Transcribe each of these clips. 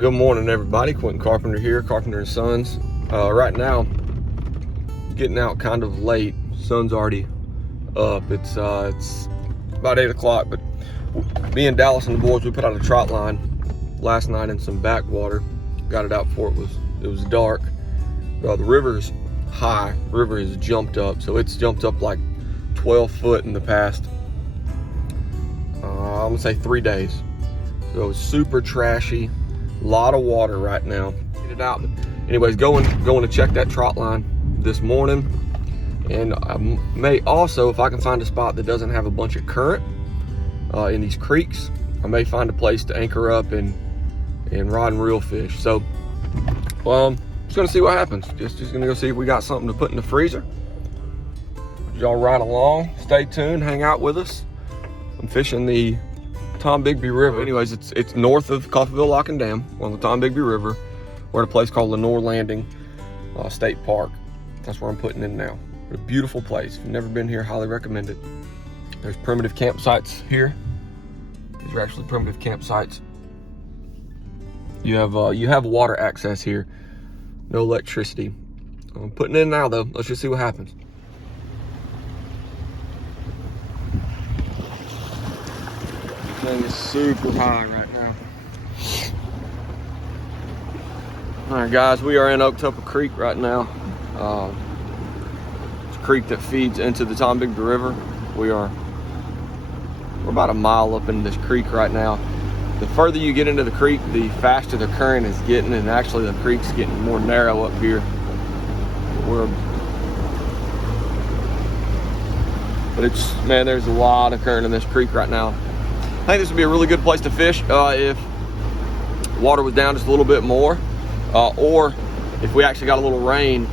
Good morning, everybody. Quentin Carpenter here, Carpenter & Sons. Right now, getting out kind of late. Sun's already up. It's about 8 o'clock, but me and Dallas and the boys, we put out a trot line last night in some backwater. Got it out before it was dark. The river is high. The river has jumped up, so it's jumped up like 12 foot in the past, I'm gonna say 3 days. So it's super trashy. A lot of water right now. Get it out. But anyways, going to check that trot line this morning, and I may also, if I can find a spot that doesn't have a bunch of current in these creeks, I may find a place to anchor up and rod and reel fish. So, just gonna see what happens. Just gonna go see if we got something to put in the freezer. Y'all ride along, stay tuned, hang out with us. I'm fishing the Tombigbee River. Anyways, it's north of Coffeyville Lock and Dam on the Tombigbee River. We're at a place called Lenore Landing State Park. That's where I'm putting in now. A beautiful place. If you've never been here, highly recommend it. There's primitive campsites here. These are actually primitive campsites. You have water access here. No electricity. I'm putting in now though. Let's just see what happens. Thing is super high right now. All right, guys, we are in Oktuppa Creek right now. It's a creek that feeds into the Tombigbee River. We're about a mile up in this creek right now. The further you get into the creek, the faster the current is getting, and actually the creek's getting more narrow up here. But it's, man, there's a lot of current in this creek right now. I think this would be a really good place to fish if water was down just a little bit more, or if we actually got a little rain,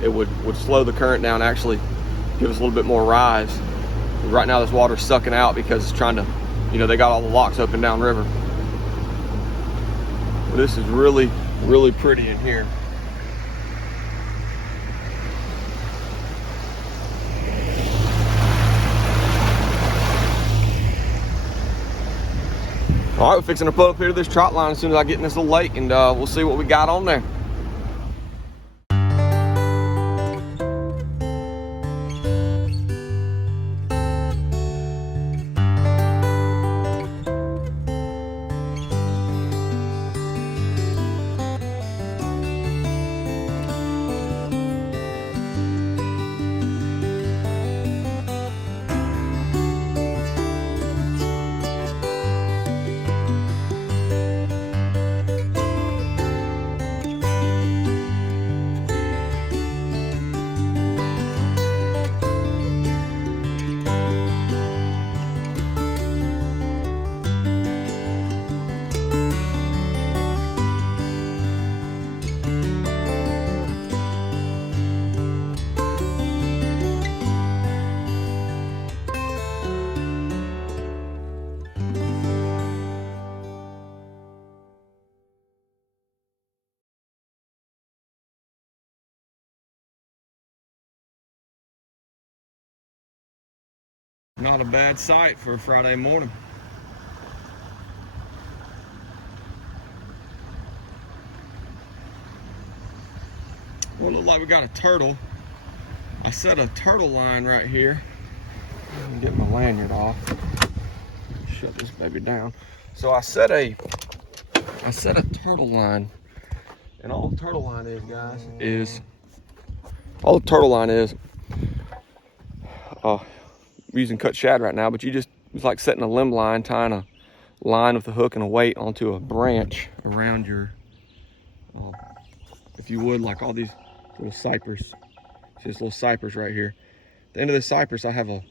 it would slow the current down, actually give us a little bit more rise. Right now this water's sucking out because it's trying to, they got all the locks up and down river. But this is really, really pretty in here. All right, we're fixing to put up here to this trot line as soon as I get in this little lake, and we'll see what we got on there. Not a bad sight for a Friday morning. Well, it looks like we got a turtle. I set a turtle line right here. Let me get my lanyard off. Shut this baby down. So I set a turtle line, and all the turtle line is, guys, we're using cut shad right now, but it's like setting a limb line, tying a line with a hook and a weight onto a branch around your, if you would, like all these little cypress. See this little cypress right here. At the end of this cypress, I have a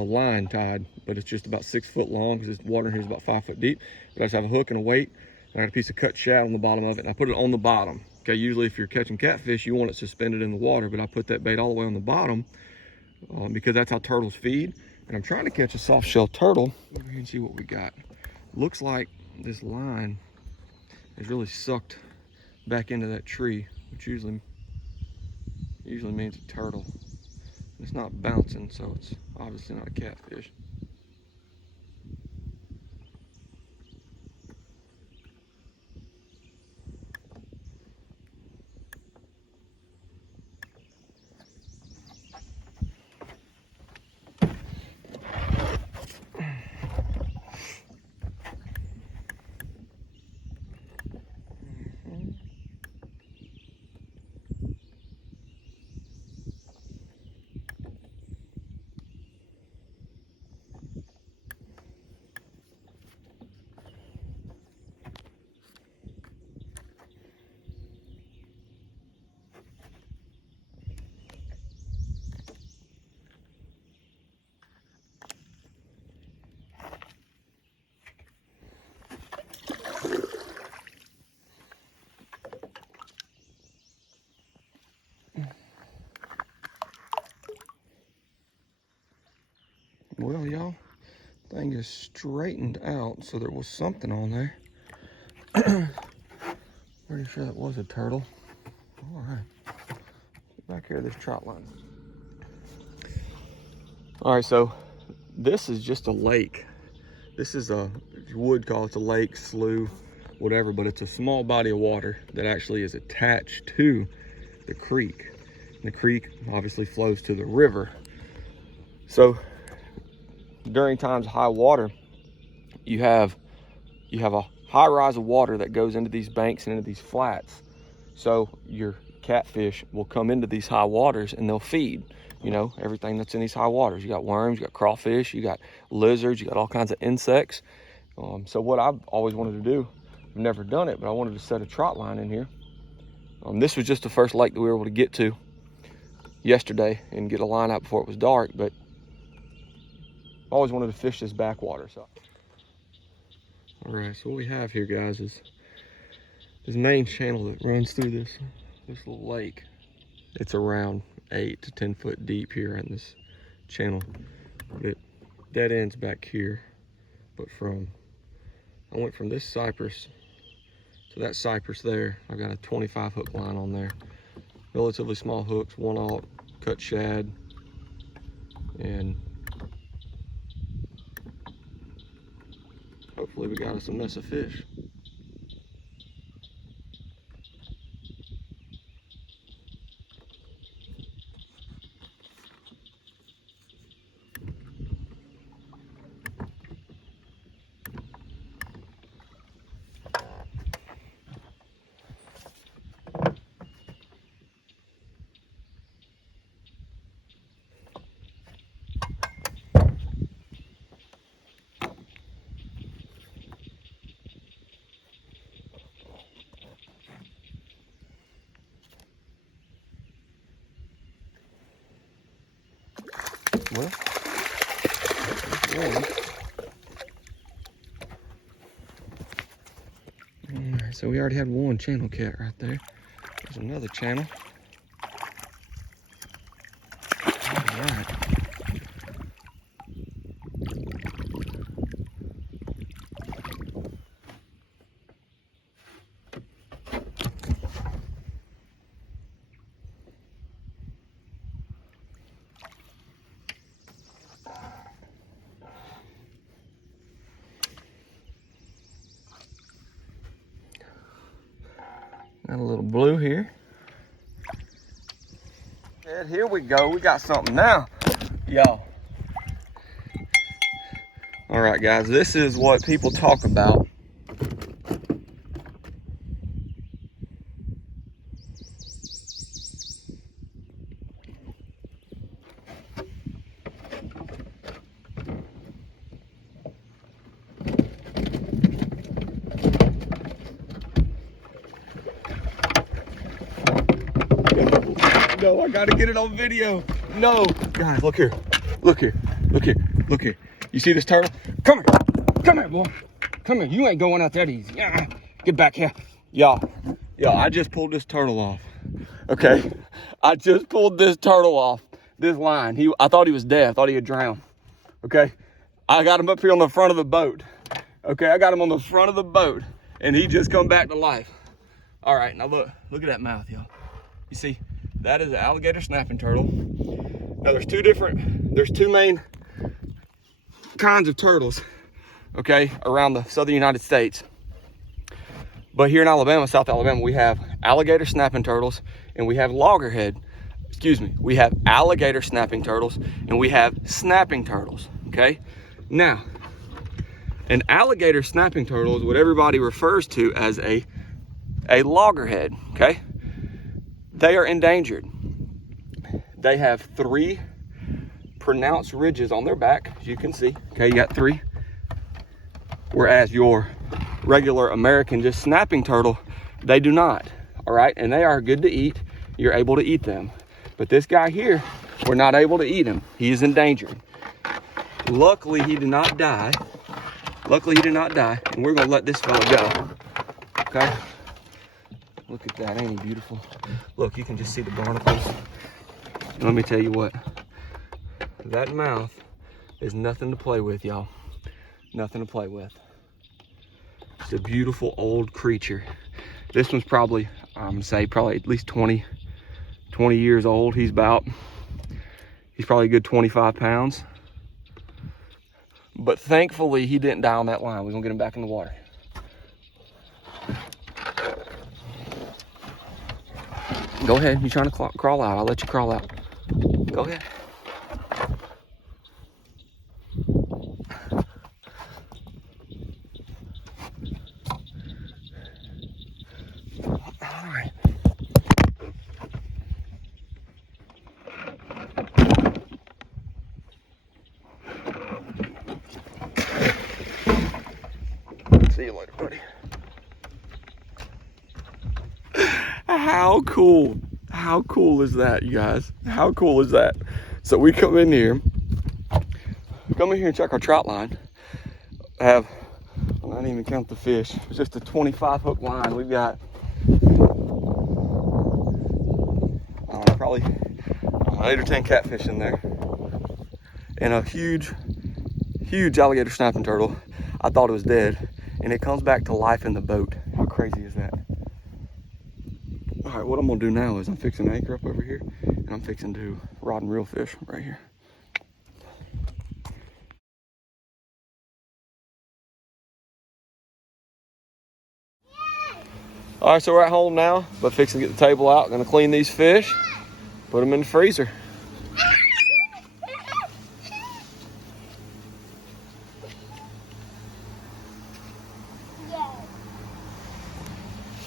line tied, but it's just about 6 foot long because this water here is about 5 foot deep. But I just have a hook and a weight, and I got a piece of cut shad on the bottom of it, and I put it on the bottom. Okay, usually if you're catching catfish, you want it suspended in the water, but I put that bait all the way on the bottom because that's how turtles feed. And I'm trying to catch a soft shell turtle. Over here and see what we got. Looks like this line is really sucked back into that tree, which usually means a turtle. It's not bouncing, so it's obviously not a catfish. Well, y'all, thing is straightened out, so there was something on there. Pretty sure that was a turtle. All right, back here, this trot line. All right, so this is just a lake. This is you would call it a lake, slough, whatever, but it's a small body of water that actually is attached to the creek. And the creek obviously flows to the river. So during times of high water, you have a high rise of water that goes into these banks and into these flats. So your catfish will come into these high waters and they'll feed, you know, everything that's in these high waters. You got worms, you got crawfish, you got lizards, you got all kinds of insects. So what I've always wanted to do, I've never done it, but I wanted to set a trot line in here. This was just the first lake that we were able to get to yesterday and get a line out before it was dark, but I always wanted to fish this backwater. So, all right, so what we have here, guys, is this main channel that runs through this little lake. It's around 8 to 10 foot deep here in this channel. It dead ends back here, but I went from this cypress to that cypress there. I've got a 25 hook line on there. Relatively small hooks, 1/0 cut shad, and hopefully we got us a mess of fish. Well, one. All right, so we already had one channel cat right there. There's another channel. All right. Got a little blue here. And here we go. We got something now, y'all. All right, guys, this is what people talk about. No, I gotta get it on video. No, guys, look here, look here, look here, look here. You see this turtle? Come here, boy. Come here, you ain't going out that easy. Get back here. Y'all, I just pulled this turtle off, okay? I just pulled this turtle off this line. I thought he was dead, I thought he had drowned, okay? I got him up here on the front of the boat, okay? I got him on the front of the boat, and he just come back to life. All right, now look at that mouth, y'all. You see? That is an alligator snapping turtle. Now there's two main kinds of turtles, okay, around the southern United States. But here in Alabama, South Alabama, we have alligator snapping turtles and we have we have alligator snapping turtles and we have snapping turtles, okay? Now, an alligator snapping turtle is what everybody refers to as a loggerhead, okay? They are endangered. They have 3 pronounced ridges on their back, as you can see. Okay, you got 3. Whereas your regular American just snapping turtle, they do not. All right, and they are good to eat. You're able to eat them. But this guy here, we're not able to eat him. He is endangered. Luckily, he did not die. And we're gonna let this fella go. Okay. Look at that, ain't he beautiful? Look, you can just see the barnacles. Let me tell you what, that mouth is nothing to play with, y'all. Nothing to play with. It's a beautiful old creature. This one's probably, I'm gonna say probably at least 20 years old. He's probably a good 25 pounds. But thankfully he didn't die on that line. We're gonna get him back in the water. Go ahead, you trying to crawl out? I'll let you crawl out. Go ahead. All right. See you later, buddy. How cool is that, you guys? How cool is that? So we come in here and check our trout line. I didn't even count the fish. It's just a 25 hook line. We've got probably 8 or 10 catfish in there, and a huge alligator snapping turtle. I thought it was dead, and it comes back to life in the boat. How crazy is that? All right, what I'm gonna do now is I'm fixing an anchor up over here, and I'm fixing to rod and reel fish right here. All right, so we're at home now, but fixing to get the table out. Gonna clean these fish, put them in the freezer.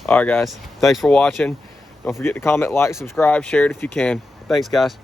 All right, guys, thanks for watching. Don't forget to comment, like, subscribe, share it if you can. Thanks, guys.